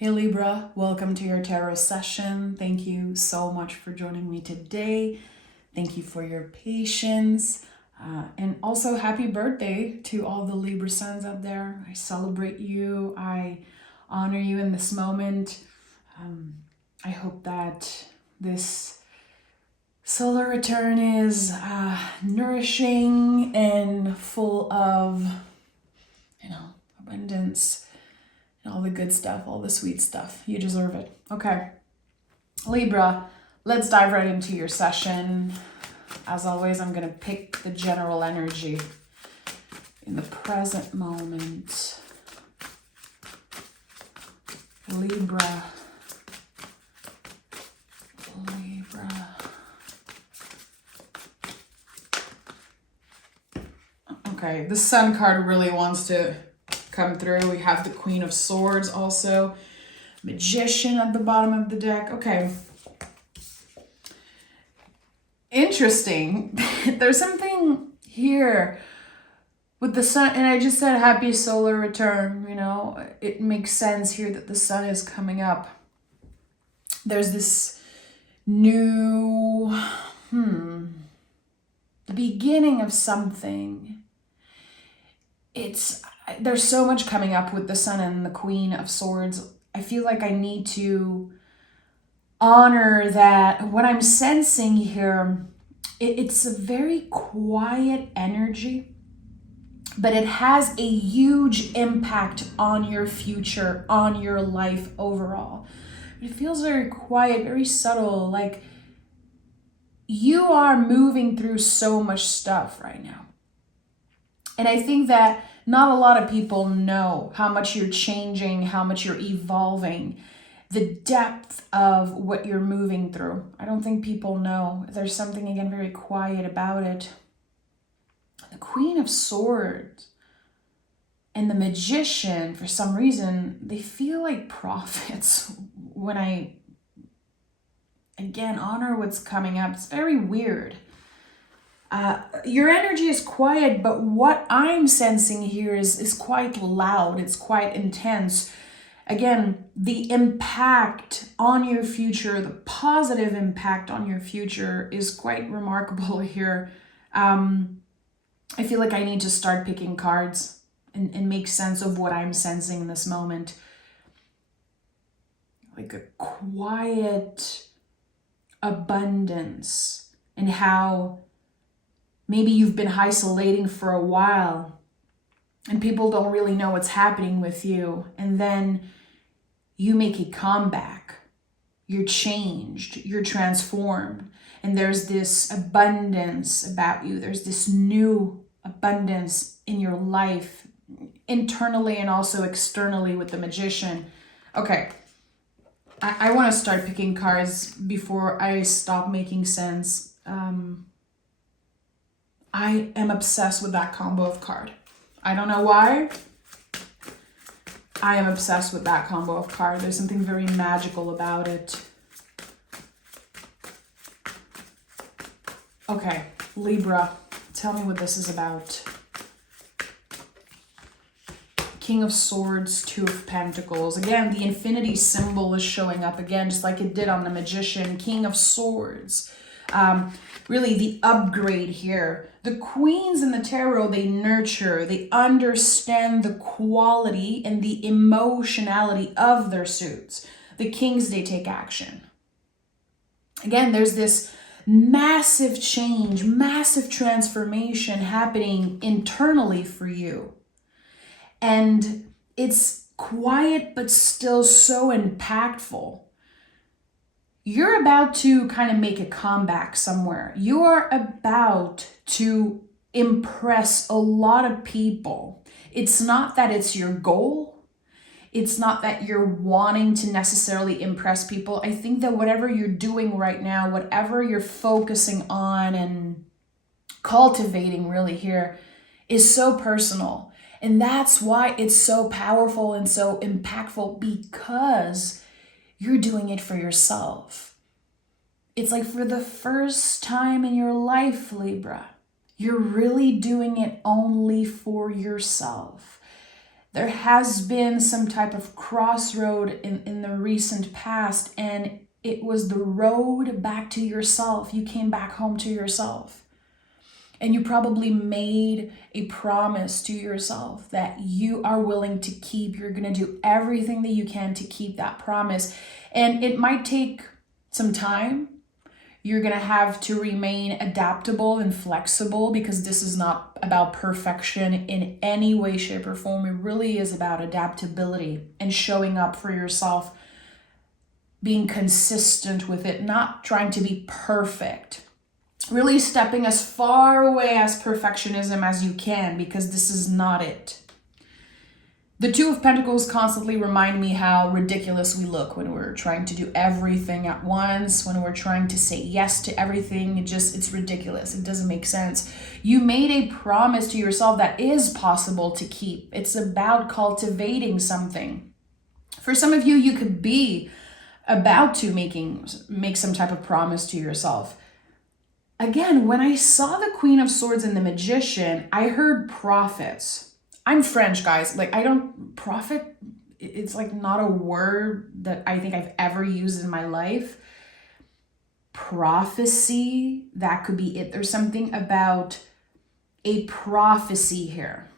Hey Libra, welcome to your tarot session. Thank you so much for joining me today. Thank you for your patience. And also happy birthday to all the Libra suns out there. I celebrate you. I honor you in this moment. I hope that this solar return is nourishing and full of, abundance. And all the good stuff, all the sweet stuff. You deserve it. Okay. Libra, let's dive right into your session. As always, I'm going to pick the general energy in the present moment. Libra. Okay, the Sun card really wants to come through. We have the Queen of Swords also. Magician at the bottom of the deck. Okay. Interesting. There's something here with the Sun, and I just said happy solar return, it makes sense here that the Sun is coming up. There's this new, the beginning of something. There's so much coming up with the Sun and the Queen of Swords. I feel like I need to honor that what I'm sensing here. It's a very quiet energy, but it has a huge impact on your future, on your life overall. It feels very quiet, very subtle, like you are moving through so much stuff right now. And I think that not a lot of people know how much you're changing, how much you're evolving, the depth of what you're moving through. I don't think people know. There's something, again, very quiet about it. The Queen of Swords and the Magician, for some reason, they feel like prophets when I, again, honor what's coming up. It's very weird. Your energy is quiet, but what I'm sensing here is quite loud. It's quite intense. Again, the impact on your future, the positive impact on your future is quite remarkable here. I feel like I need to start picking cards and make sense of what I'm sensing in this moment. Like a quiet abundance, and how maybe you've been isolating for a while and people don't really know what's happening with you. And then you make a comeback. You're changed. You're transformed. And there's this abundance about you. There's this new abundance in your life, internally and also externally with the Magician. Okay. I want to start picking cards before I stop making sense. I am obsessed with that combo of card. I don't know why. I am obsessed with that combo of card. There's something very magical about it. Okay, Libra, tell me what this is about. King of Swords, Two of Pentacles. Again, the infinity symbol is showing up again, just like it did on the Magician. King of Swords. Really the upgrade here. The queens in the tarot, they nurture, they understand the quality and the emotionality of their suits. The kings, they take action. Again, there's this massive change, massive transformation happening internally for you. And it's quiet, but still so impactful. You're about to kind of make a comeback somewhere. You are about to impress a lot of people. It's not that it's your goal. It's not that you're wanting to necessarily impress people. I think that whatever you're doing right now, whatever you're focusing on and cultivating really here is so personal. And that's why it's so powerful and so impactful, because you're doing it for yourself. It's like for the first time in your life, Libra, you're really doing it only for yourself. There has been some type of crossroad in the recent past, and it was the road back to yourself. You came back home to yourself. And you probably made a promise to yourself that you are willing to keep. You're going to do everything that you can to keep that promise. And it might take some time. You're going to have to remain adaptable and flexible, because this is not about perfection in any way, shape, or form. It really is about adaptability and showing up for yourself, being consistent with it, not trying to be perfect. Really stepping as far away as perfectionism as you can, because this is not it. The Two of Pentacles constantly remind me how ridiculous we look when we're trying to do everything at once, when we're trying to say yes to everything. It's ridiculous. It doesn't make sense. You made a promise to yourself that is possible to keep. It's about cultivating something. For some of you, you could be about to make some type of promise to yourself. Again, when I saw the Queen of Swords and the Magician, I heard prophets. I'm French, guys. Prophet, it's like not a word that I think I've ever used in my life. Prophecy, that could be it. There's something about a prophecy here.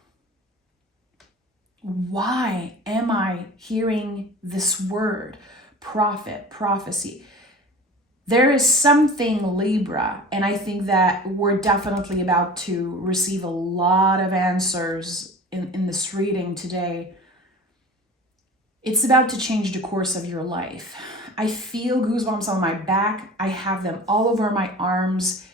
Why am I hearing this word? Prophet, prophecy. There is something, Libra, and I think that we're definitely about to receive a lot of answers in this reading today. It's about to change the course of your life. I feel goosebumps on my back. I have them all over my arms.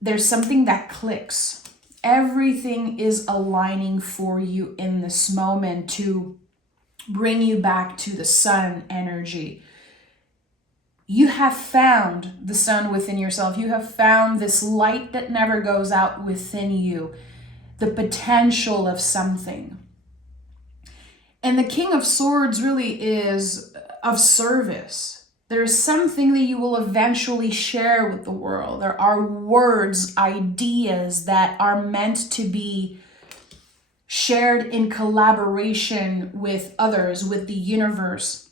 There's something that clicks. Everything is aligning for you in this moment to bring you back to the sun energy. You have found the sun within yourself. You have found this light that never goes out within you, the potential of something. And the King of Swords really is of service. There is something that you will eventually share with the world. There are words, ideas that are meant to be shared in collaboration with others, with the universe.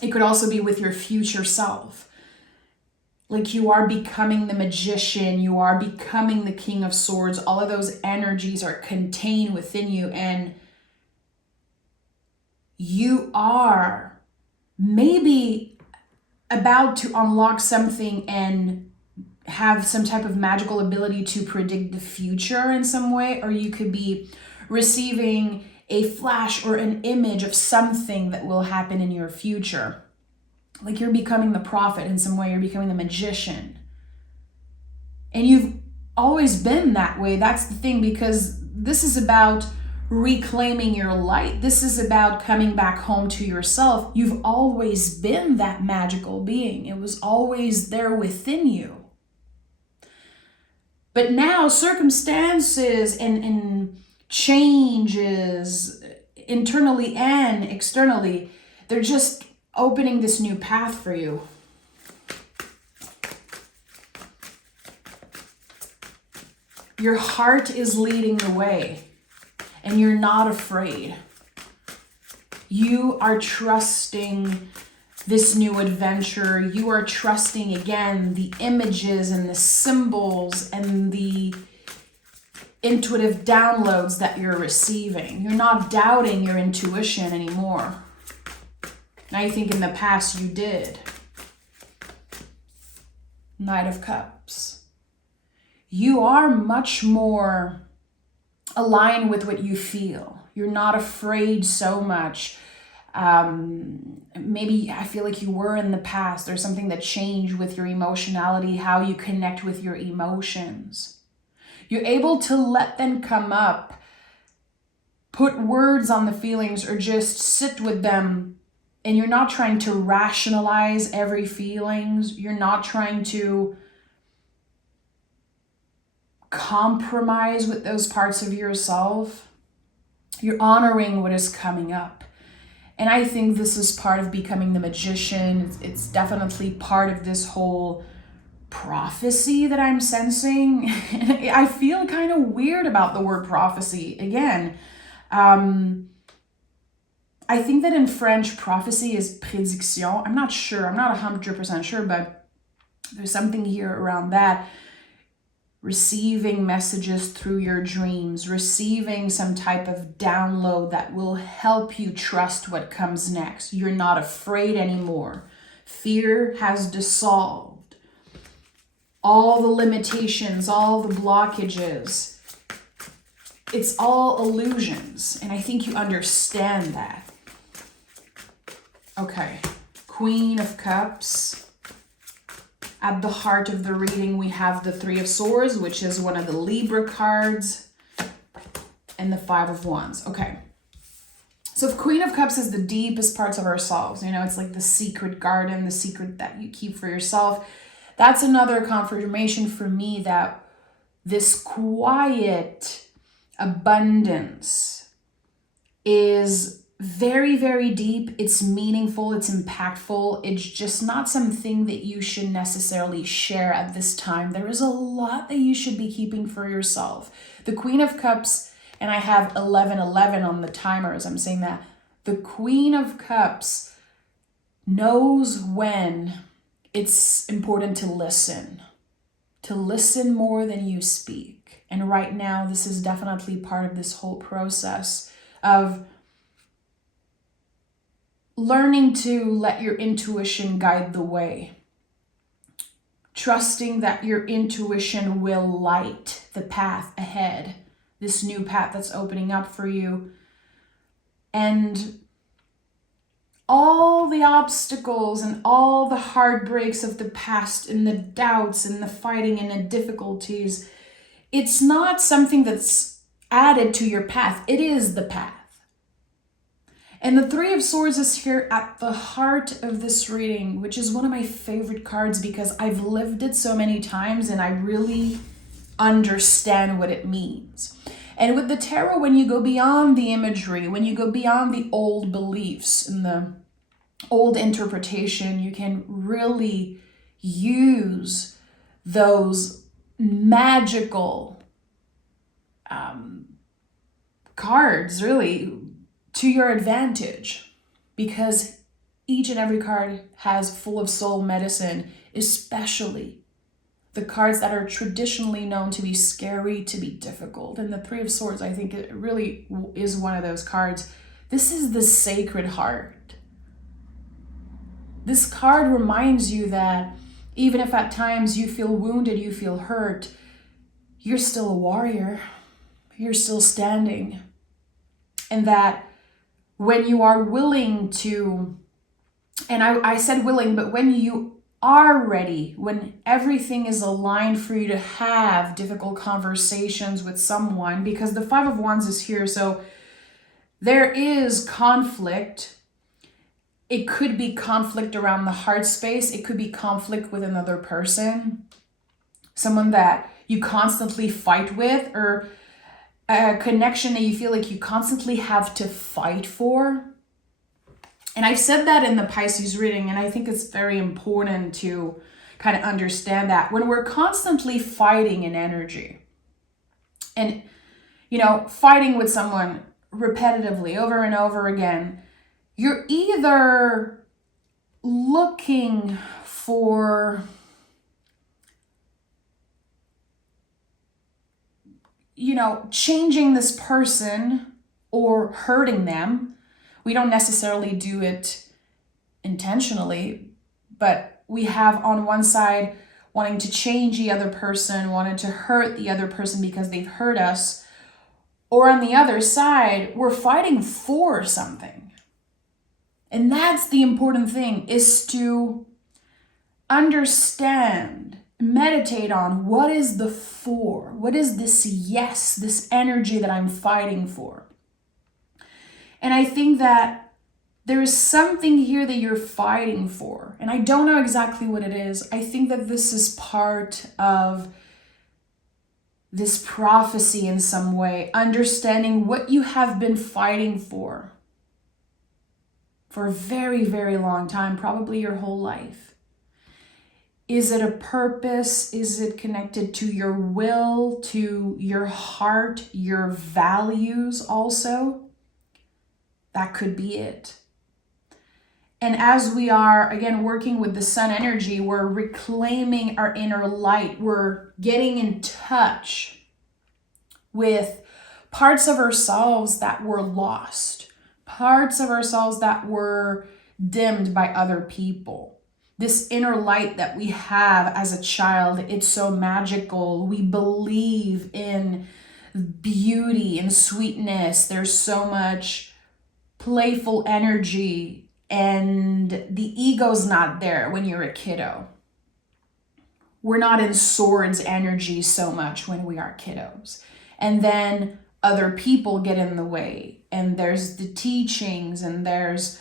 It could also be with your future self. Like you are becoming the Magician, you are becoming the King of Swords. All of those energies are contained within you, and you are maybe about to unlock something and have some type of magical ability to predict the future in some way, or you could be receiving a flash or an image of something that will happen in your future. Like you're becoming the prophet in some way, you're becoming the magician. And you've always been that way. That's the thing, because this is about reclaiming your light. This is about coming back home to yourself. You've always been that magical being. It was always there within you. But now circumstances and changes internally and externally, they're just opening this new path for you. Your heart is leading the way, and you're not afraid. You are trusting this new adventure. You are trusting, again, the images and the symbols and the intuitive downloads that you're receiving. You're not doubting your intuition anymore. Now you think in the past you did. Knight of Cups. You are much more aligned with what you feel. You're not afraid so much. Maybe I feel like you were in the past. There's something that changed with your emotionality, how you connect with your emotions. You're able to let them come up, put words on the feelings, or just sit with them. And you're not trying to rationalize every feelings. You're not trying to compromise with those parts of yourself. You're honoring what is coming up. And I think this is part of becoming the magician. It's definitely part of this whole prophecy that I'm sensing. I feel kind of weird about the word prophecy. Again, I think that in French, prophecy is prédiction. I'm not sure. I'm not 100% sure, but there's something here around that. Receiving messages through your dreams, receiving some type of download that will help you trust what comes next. You're not afraid anymore. Fear has dissolved. All the limitations, all the blockages, it's all illusions. And I think you understand that. Okay, Queen of Cups. At the heart of the reading, we have the Three of Swords, which is one of the Libra cards, and the Five of Wands. Okay. So Queen of Cups is the deepest parts of ourselves. You know, it's like the secret garden, the secret that you keep for yourself. That's another confirmation for me that this quiet abundance is very, very deep. It's meaningful. It's impactful. It's just not something that you should necessarily share at this time. There is a lot that you should be keeping for yourself. The Queen of Cups, and I have 1111 on the timer as I'm saying that. The Queen of Cups knows when it's important to listen more than you speak. And right now, this is definitely part of this whole process of learning to let your intuition guide the way. Trusting that your intuition will light the path ahead, this new path that's opening up for you. And all the obstacles and all the heartbreaks of the past and the doubts and the fighting and the difficulties, it's not something that's added to your path. It is the path. And the Three of Swords is here at the heart of this reading, which is one of my favorite cards because I've lived it so many times and I really understand what it means. And with the tarot, when you go beyond the imagery, when you go beyond the old beliefs and the old interpretation, you can really use those magical cards, really, to your advantage, because each and every card has full of soul medicine, especially the cards that are traditionally known to be scary, to be difficult. And the Three of Swords, I think it really is one of those cards. This is the Sacred Heart. This card reminds you that even if at times you feel wounded, you feel hurt, you're still a warrior. You're still standing. And that when you are willing to, and I said willing, but when you are ready, when everything is aligned for you to have difficult conversations with someone, because the Five of Wands is here, so there is conflict. It could be conflict around the heart space. It could be conflict with another person, someone that you constantly fight with, or a connection that you feel like you constantly have to fight for. And I've said that in the Pisces reading, and I think it's very important to kind of understand that when we're constantly fighting in energy and, you know, fighting with someone repetitively over and over again, you're either looking for, you know, changing this person or hurting them. We don't necessarily do it intentionally, but we have on one side wanting to change the other person, wanting to hurt the other person because they've hurt us. Or on the other side, we're fighting for something. And that's the important thing, is to understand, meditate on what is the for, what is this yes, this energy that I'm fighting for. And I think that there is something here that you're fighting for. And I don't know exactly what it is. I think that this is part of this prophecy in some way, understanding what you have been fighting for a very, very long time, probably your whole life. Is it a purpose? Is it connected to your will, to your heart, your values also? That could be it. And as we are, again, working with the sun energy, we're reclaiming our inner light. We're getting in touch with parts of ourselves that were lost, parts of ourselves that were dimmed by other people. This inner light that we have as a child, it's so magical. We believe in beauty and sweetness. There's so much playful energy, and the ego's not there when you're a kiddo. We're not in swords energy so much when we are kiddos. And then other people get in the way, and there's the teachings, and there's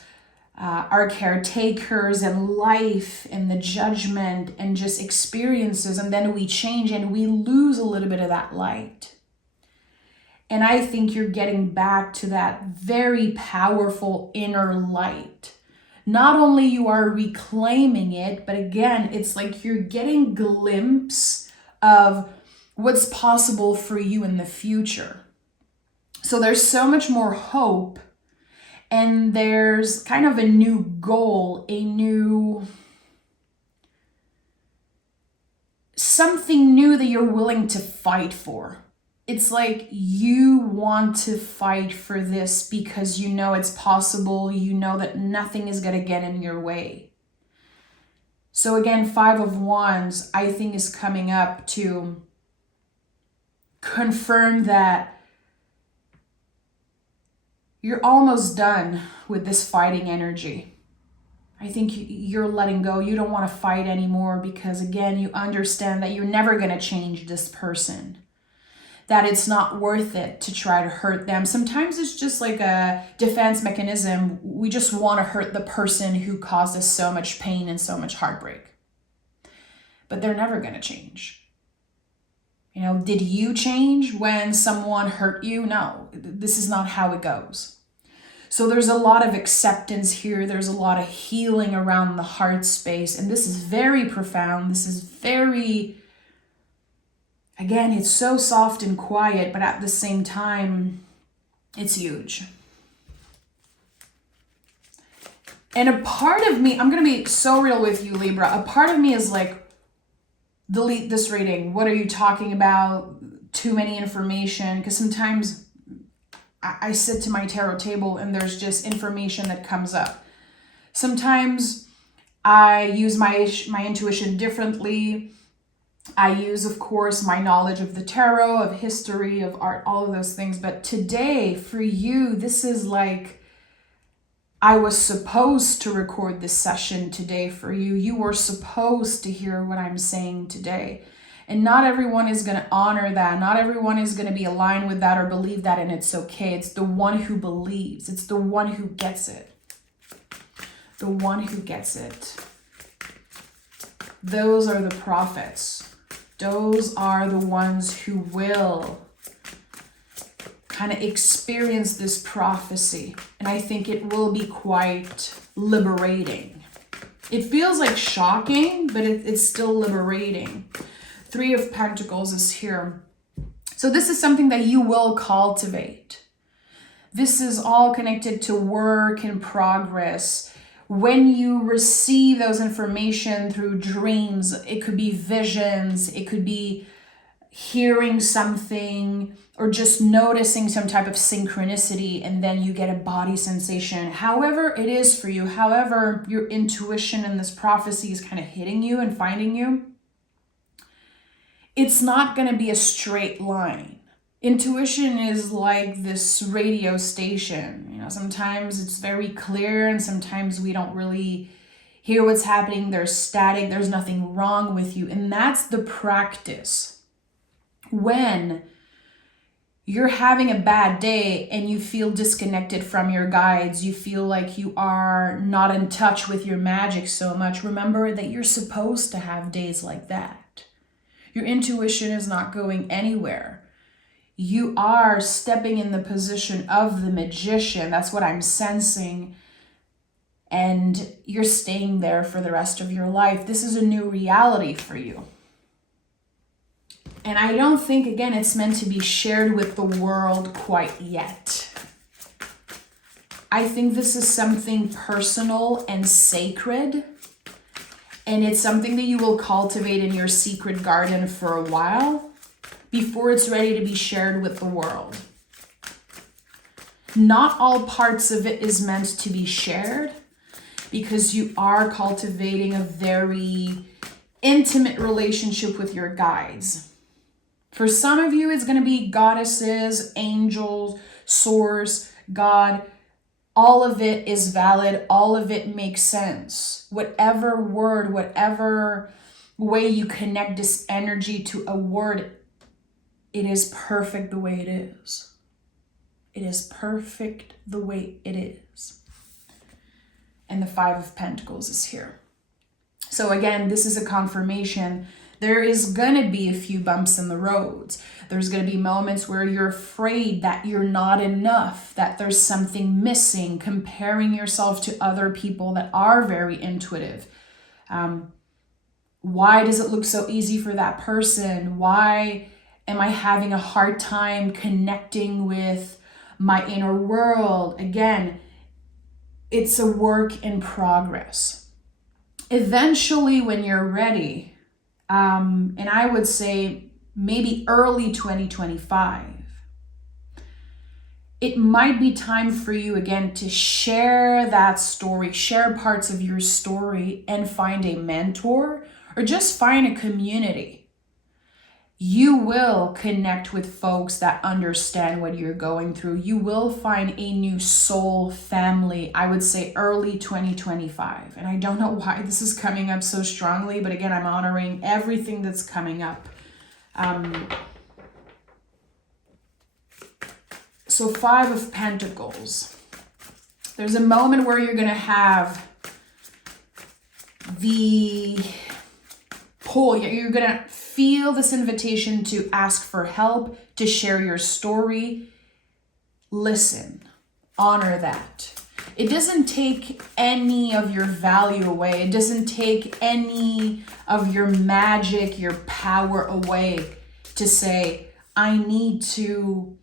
our caretakers and life and the judgment and just experiences, and then we change and we lose a little bit of that light. And I think you're getting back to that very powerful inner light. Not only you are reclaiming it, but again, it's like you're getting a glimpse of what's possible for you in the future. So there's so much more hope, and there's kind of a new goal, something new that you're willing to fight for. It's like you want to fight for this because you know it's possible. You know that nothing is going to get in your way. So again, 5 of Wands, I think, is coming up to confirm that you're almost done with this fighting energy. I think you're letting go. You don't want to fight anymore because, again, you understand that you're never going to change this person, that it's not worth it to try to hurt them. Sometimes it's just like a defense mechanism. We just want to hurt the person who caused us so much pain and so much heartbreak. But they're never going to change. You know, did you change when someone hurt you? No, this is not how it goes. So there's a lot of acceptance here. There's a lot of healing around the heart space. And this is very profound. This is very, again, it's so soft and quiet, but at the same time, it's huge. And a part of me, I'm going to be so real with you, Libra. A part of me is like, delete this reading. What are you talking about? Too many information. Because sometimes I sit to my tarot table and there's just information that comes up. Sometimes I use my intuition differently. I use, of course, my knowledge of the tarot, of history, of art, all of those things. But today, for you, this is like, I was supposed to record this session today for you. You were supposed to hear what I'm saying today. And not everyone is going to honor that. Not everyone is going to be aligned with that or believe that, and it's okay. It's the one who believes. It's the one who gets it. The one who gets it. Those are the prophets. Those are the ones who will kind of experience this prophecy. And I think it will be quite liberating. It feels like shocking, but it's still liberating. 3 of Pentacles is here. So this is something that you will cultivate. This is all connected to work in progress. When you receive those information through dreams, it could be visions, it could be hearing something, or just noticing some type of synchronicity, and then you get a body sensation. However it is for you, however your intuition in this prophecy is kind of hitting you and finding you, it's not going to be a straight line. Intuition is like this radio station. You know, sometimes it's very clear and sometimes we don't really hear what's happening. There's static, there's nothing wrong with you. And that's the practice. When you're having a bad day and you feel disconnected from your guides, you feel like you are not in touch with your magic so much, remember that you're supposed to have days like that. Your intuition is not going anywhere. You are stepping in the position of the magician. That's what I'm sensing. and you're staying there for the rest of your life. This is a new reality for you. And I don't think, again, it's meant to be shared with the world quite yet. I think this is something personal and sacred, and it's something that you will cultivate in your secret garden for a while before it's ready to be shared with the world. Not all parts of it is meant to be shared, because you are cultivating a very intimate relationship with your guides. For some of you, it's going to be goddesses, angels, source, God. All of it is valid. All of it makes sense. Whatever word, whatever way you connect this energy to a word, it is perfect the way it is. It is perfect the way it is. And the Five of Pentacles is here. So again, this is a confirmation. There is going to be a few bumps in the roads. There's going to be moments where you're afraid that you're not enough, that there's something missing, comparing yourself to other people that are very intuitive. Why does it look so easy for that person? Why am I having a hard time connecting with my inner world? Again, it's a work in progress. Eventually, when you're ready, and I would say maybe early 2025, it might be time for you again to share that story, share parts of your story, and find a mentor or just find a community. You will connect with folks that understand what you're going through. You will find a new soul family, I would say early 2025. And I don't know why this is coming up so strongly, but again, I'm honoring everything that's coming up. So Five of Pentacles. There's a moment where you're going to have the pull. You're going to feel this invitation to ask for help, to share your story. Listen, honor that. It doesn't take any of your value away. It doesn't take any of your magic, your power away to say, I need to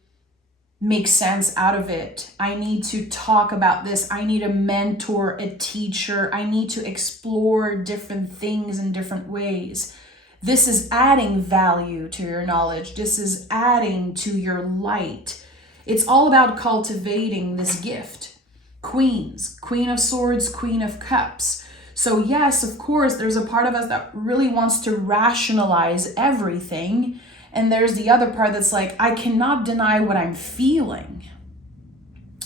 make sense out of it. I need to talk about this. I need a mentor, a teacher. I need to explore different things in different ways. This is adding value to your knowledge. This is adding to your light. It's all about cultivating this gift. Queens, Queen of Swords, Queen of Cups. So yes, of course, there's a part of us that really wants to rationalize everything. And there's the other part that's like, I cannot deny what I'm feeling.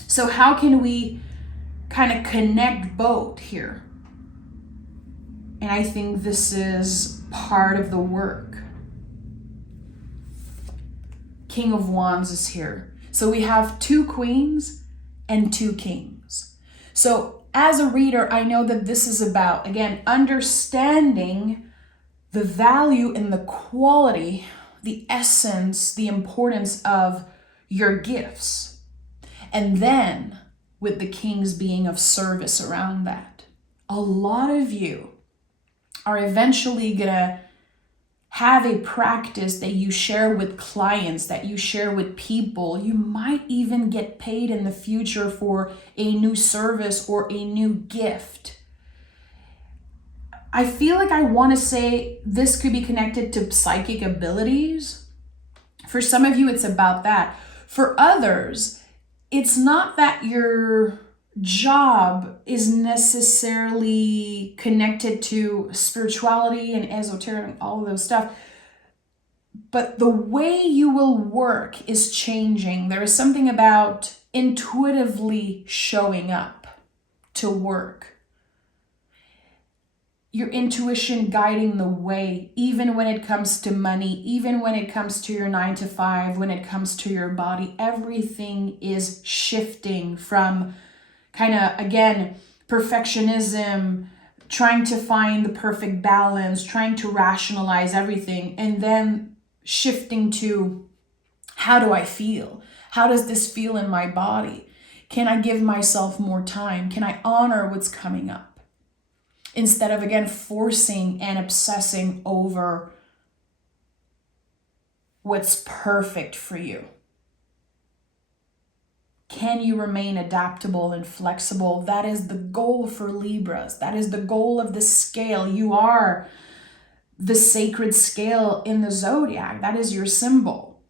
So how can we kind of connect both here? And I think this is part of the work. King of Wands is here. So we have two queens and two kings. So as a reader, I know that this is about, again, understanding the value and the quality, the essence, the importance of your gifts. And then with the kings being of service around that. A lot of you are eventually gonna have a practice that you share with clients, that you share with people. You might even get paid in the future for a new service or a new gift. I feel like I want to say this could be connected to psychic abilities. For some of you, it's about that. For others, it's not that your job is necessarily connected to spirituality and esoteric and all of those stuff, but the way you will work is changing. There is something about intuitively showing up to work. Your intuition guiding the way, even when it comes to money, even when it comes to your 9 to 5, when it comes to your body, everything is shifting from kind of, again, perfectionism, trying to find the perfect balance, trying to rationalize everything, and then shifting to, how do I feel? How does this feel in my body? Can I give myself more time? Can I honor what's coming up? Instead of, again, forcing and obsessing over what's perfect for you. Can you remain adaptable and flexible? That is the goal for Libras. That is the goal of the scale. You are the sacred scale in the zodiac. That is your symbol.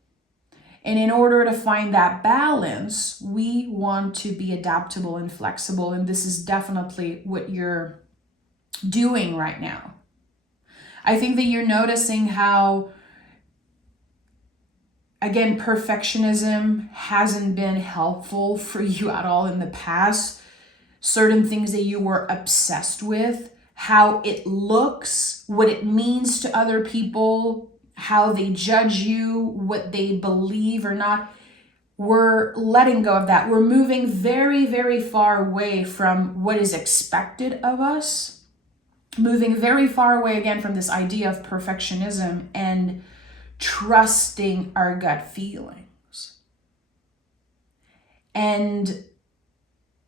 And in order to find that balance, we want to be adaptable and flexible. And this is definitely what you're doing right now. I think that you're noticing how, again, perfectionism hasn't been helpful for you at all in the past. Certain things that you were obsessed with, how it looks, what it means to other people, how they judge you, what they believe or not. We're letting go of that. We're moving very, very far away from what is expected of us. Moving very far away again from this idea of perfectionism and trusting our gut feelings. And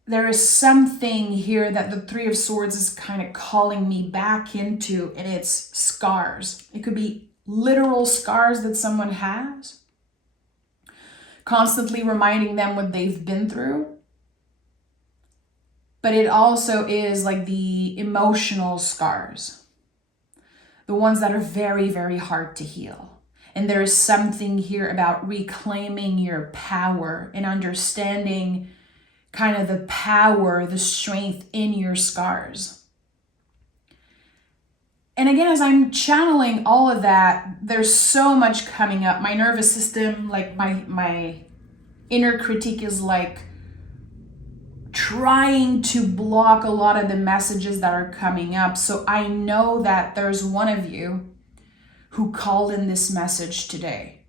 there is something here that the Three of Swords is kind of calling me back into, and it's scars. It could be literal scars that someone has, constantly reminding them what they've been through. But it also is like the emotional scars, the ones that are very, very hard to heal. And there is something here about reclaiming your power and understanding kind of the power, the strength in your scars. And again, as I'm channeling all of that, there's so much coming up. My nervous system, like my inner critique is like trying to block a lot of the messages that are coming up. So I know that there's one of you who called in this message today.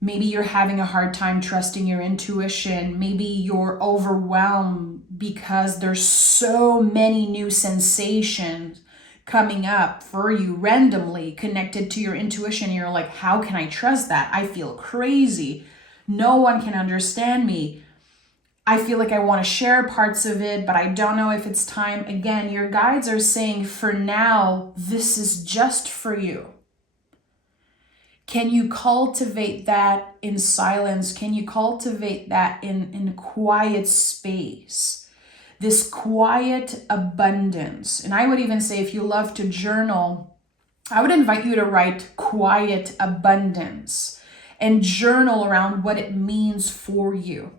Maybe you're having a hard time trusting your intuition. Maybe you're overwhelmed because there's so many new sensations coming up for you randomly connected to your intuition. You're like, how can I trust that? I feel crazy. No one can understand me. I feel like I want to share parts of it, but I don't know if it's time. Again, your guides are saying, for now, this is just for you. Can you cultivate that in silence? Can you cultivate that in a quiet space? This quiet abundance. And I would even say, if you love to journal, I would invite you to write quiet abundance and journal around what it means for you.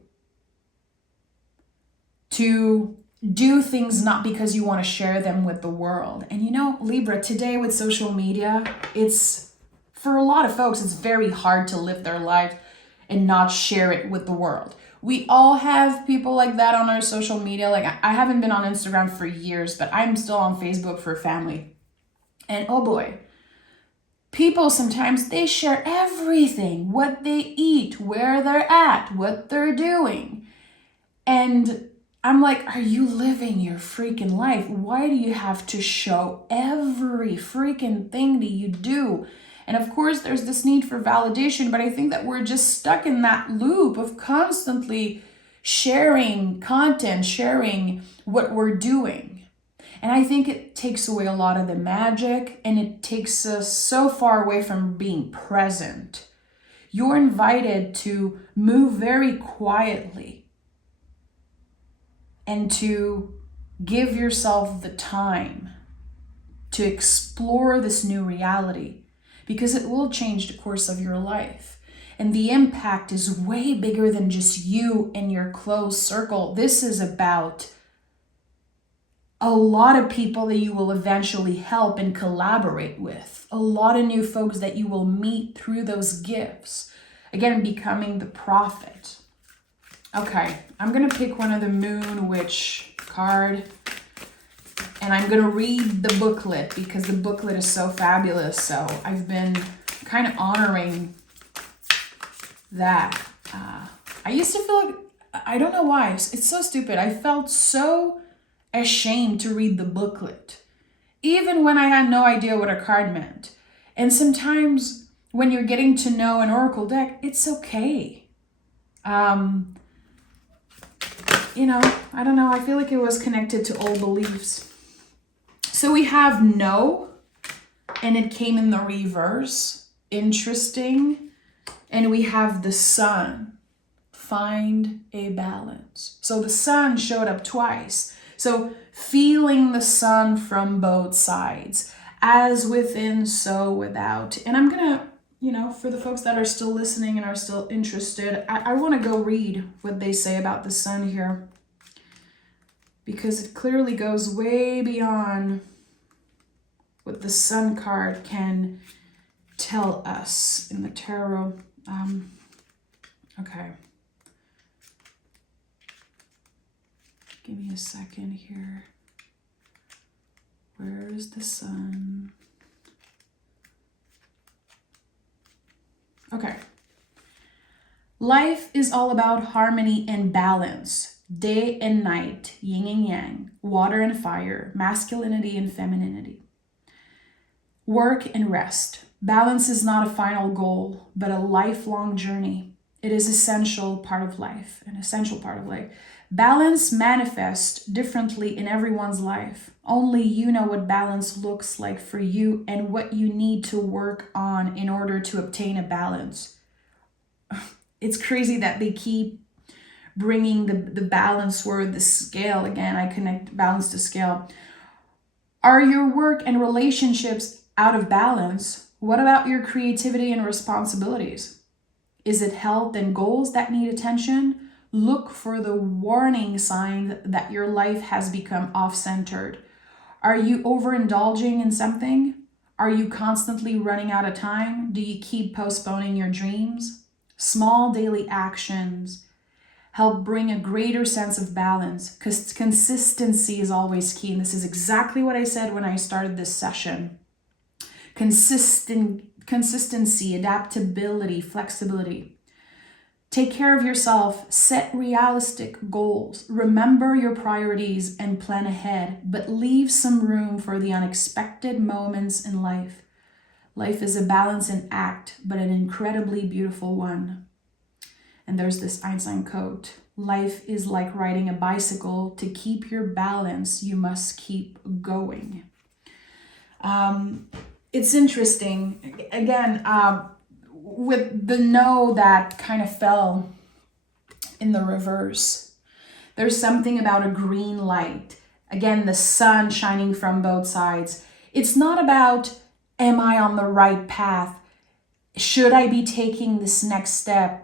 To do things not because you want to share them with the world. And you know, Libra, today with social media, for a lot of folks, it's very hard to live their life and not share it with the world. We all have people like that on our social media. Like, I haven't been on Instagram for years, but I'm still on Facebook for family. And oh boy, people sometimes, they share everything, what they eat, where they're at, what they're doing. And I'm like, are you living your freaking life? Why do you have to show every freaking thing that you do? And of course, there's this need for validation, but I think that we're just stuck in that loop of constantly sharing content, sharing what we're doing. And I think it takes away a lot of the magic, and it takes us so far away from being present. You're invited to move very quietly and to give yourself the time to explore this new reality, because it will change the course of your life. And the impact is way bigger than just you and your close circle. This is about a lot of people that you will eventually help and collaborate with. A lot of new folks that you will meet through those gifts. Again, becoming the prophet. Okay, I'm going to pick one of the Moon Witch card, and I'm going to read the booklet because the booklet is so fabulous. So I've been kind of honoring that. I used to feel like, I don't know why, it's so stupid. I felt so ashamed to read the booklet, even when I had no idea what a card meant. And sometimes when you're getting to know an oracle deck, it's okay. I don't know. I feel like it was connected to old beliefs. So we have no, and it came in the reverse. Interesting. And we have the sun. Find a balance. So the sun showed up twice. So feeling the sun from both sides, as within, so without. And I'm going to, for the folks that are still listening and are still interested, I want to go read what they say about the sun here, because it clearly goes way beyond what the sun card can tell us in the tarot. Okay. Give me a second here. Where is the sun? Okay. Life is all about harmony and balance. Day and night, yin and yang, water and fire, masculinity and femininity. Work and rest. Balance is not a final goal, but a lifelong journey. It is an essential part of life. Balance manifests differently in everyone's life. Only you know what balance looks like for you and what you need to work on in order to obtain a balance. It's crazy that they keep bringing the balance word, the scale. Again, I connect balance to scale. Are your work and relationships out of balance? What about your creativity and responsibilities? Is it health and goals that need attention? Look for the warning signs that your life has become off-centered. Are you overindulging in something? Are you constantly running out of time? Do you keep postponing your dreams? Small daily actions help bring a greater sense of balance, because consistency is always key. And this is exactly what I said when I started this session. Consistency, adaptability, flexibility. Take care of yourself, set realistic goals, remember your priorities and plan ahead, but leave some room for the unexpected moments in life. Life is a balancing act, but an incredibly beautiful one. And there's this Einstein quote, life is like riding a bicycle. To keep your balance, you must keep going. It's interesting. Again, with the no that kind of fell in the reverse, there's something about a green light. Again, the sun shining from both sides. It's not about, am I on the right path? Should I be taking this next step?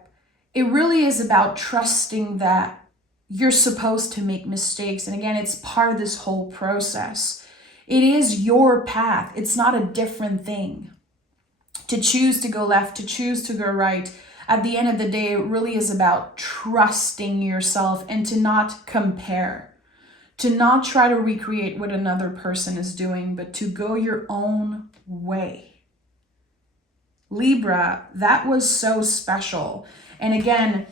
It really is about trusting that you're supposed to make mistakes. And again, it's part of this whole process. It is your path. It's not a different thing. To choose to go left, to choose to go right. At the end of the day, it really is about trusting yourself and to not compare, to not try to recreate what another person is doing, but to go your own way. Libra, that was so special. And again,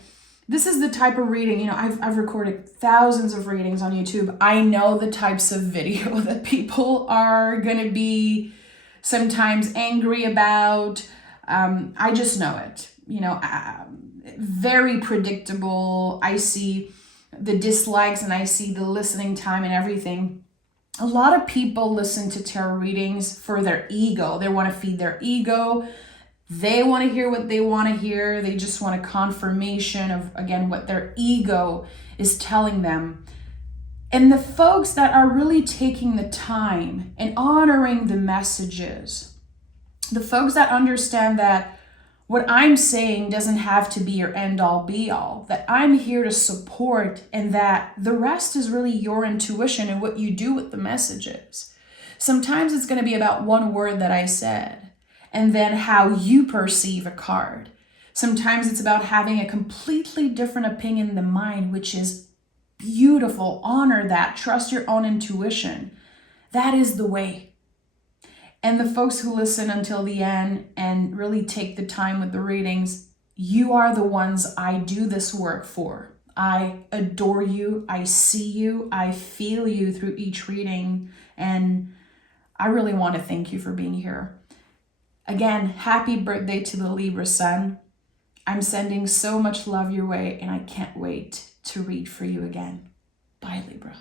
this is the type of reading, I've recorded thousands of readings on YouTube. I know the types of video that people are going to be sometimes angry about. I just know it, very predictable. I see the dislikes and I see the listening time and everything. A lot of people listen to tarot readings for their ego. They want to feed their ego. They want to hear what they want to hear. They just want a confirmation of, again, what their ego is telling them. And the folks that are really taking the time and honoring the messages, the folks that understand that what I'm saying doesn't have to be your end all be all, that I'm here to support, and that the rest is really your intuition and what you do with the messages. Sometimes it's going to be about one word that I said, and then how you perceive a card. Sometimes it's about having a completely different opinion than mine, which is beautiful. Honor that. Trust your own intuition. That is the way. And the folks who listen until the end and really take the time with the readings, you are the ones I do this work for. I adore you. I see you. I feel you through each reading. And I really want to thank you for being here. Again, happy birthday to the Libra sun. I'm sending so much love your way, and I can't wait to read for you again. Bye, Libra.